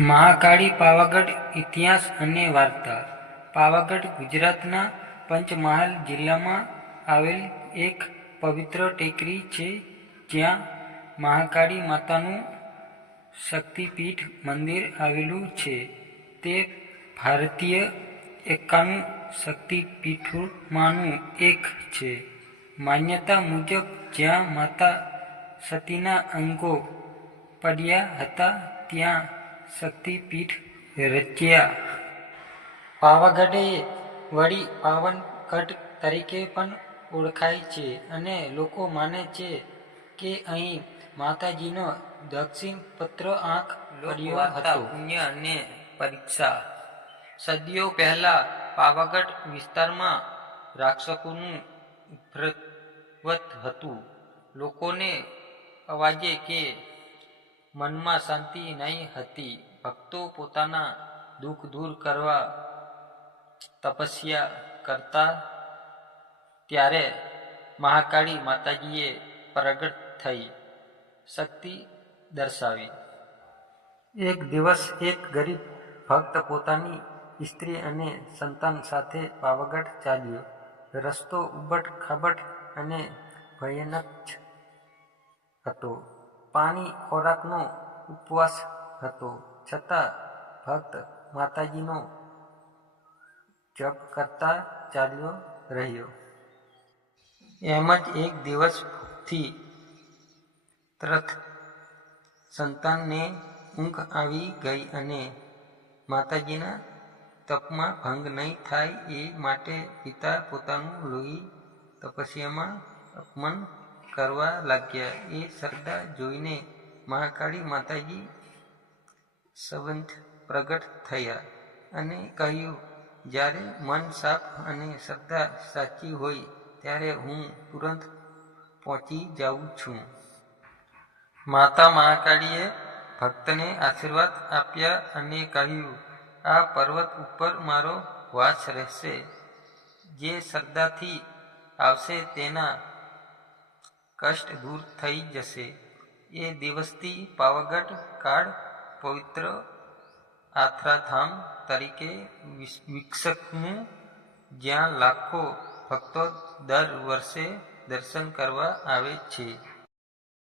મહાકાળી પાવાગઢ ઇતિહાસ અને વાર્તા. પાવાગઢ ગુજરાતના પંચમહાલ જિલ્લામાં આવેલ એક પવિત્ર ટેકરી છે, જ્યાં મહાકાળી માતાનું શક્તિપીઠ મંદિર આવેલું છે. તે ભારતીય 51 શક્તિપીઠોમાંનું એક છે. માન્યતા મુજબ જ્યાં માતા સતીના અંગો પડ્યા હતા ત્યાં શક્તિપીઠ રચ્યા. પાવાગઢ એ વળી પાવનગઢ તરીકે પણ ઓળખાય છે અને લોકો માને છે કે અહીં માતાજીનો દક્ષિણ પત્ર આંખ પડ્યો હતો. પુણ્ય અને પરીક્ષા. સદીઓ પહેલા પાવાગઢ વિસ્તારમાં રાક્ષસોનું ઉદ્ભવ હતું. લોકોને અવાજે કે મનમાં શાંતિ નહીં હતી. ભક્તો પોતાના દુઃખ દૂર કરવા તપસ્યા કરતા. ત્યારે મહાકાળી માતાજીએ પ્રગટ થઈ શક્તિ દર્શાવી. એક દિવસ એક ગરીબ ભક્ત પોતાની સ્ત્રી અને સંતાન સાથે પાવાગઢ ચાલ્યો. રસ્તો ઉબડ-ખાબડ અને ભયાનક હતો. પાણી ખોરાકનો ઉપવાસ હતો, છતાં ભક્ત માતાજીનો જપ કરતા ચાલ્યો રહ્યો. એમ જ એક દિવસ ભૂખથી ત્રસ્ત સંતાનને ઊંઘ આવી ગઈ અને માતાજીના તપમાં ભંગ નહીં થાય એ માટે પિતા પોતાનું લોહી તપસ્યામાં અર્પણ કરવા લાગ્યા. એ શ્રદ્ધા જોઈને મહાકાળી માતાજી સંબંધ પ્રગટ થયા અને કહ્યું, જ્યારે મન સાફ અને શ્રદ્ધા સાચી હોય ત્યારે હું તુરંત પહોંચી જાઉં છું. માતા મહાકાળીએ ભક્તને આશીર્વાદ આપ્યા અને કહ્યું, આ પર્વત ઉપર મારો વાસ રહેશે. જે શ્રદ્ધાથી આવશે તેના કષ્ટ દૂર થઈ જશે. એ દિવસથી પાવાગઢ કાળ પવિત્ર યાત્રાધામ તરીકે વિકસ્યું, જ્યાં લાખો ભક્તો દર વર્ષે દર્શન કરવા આવે છે.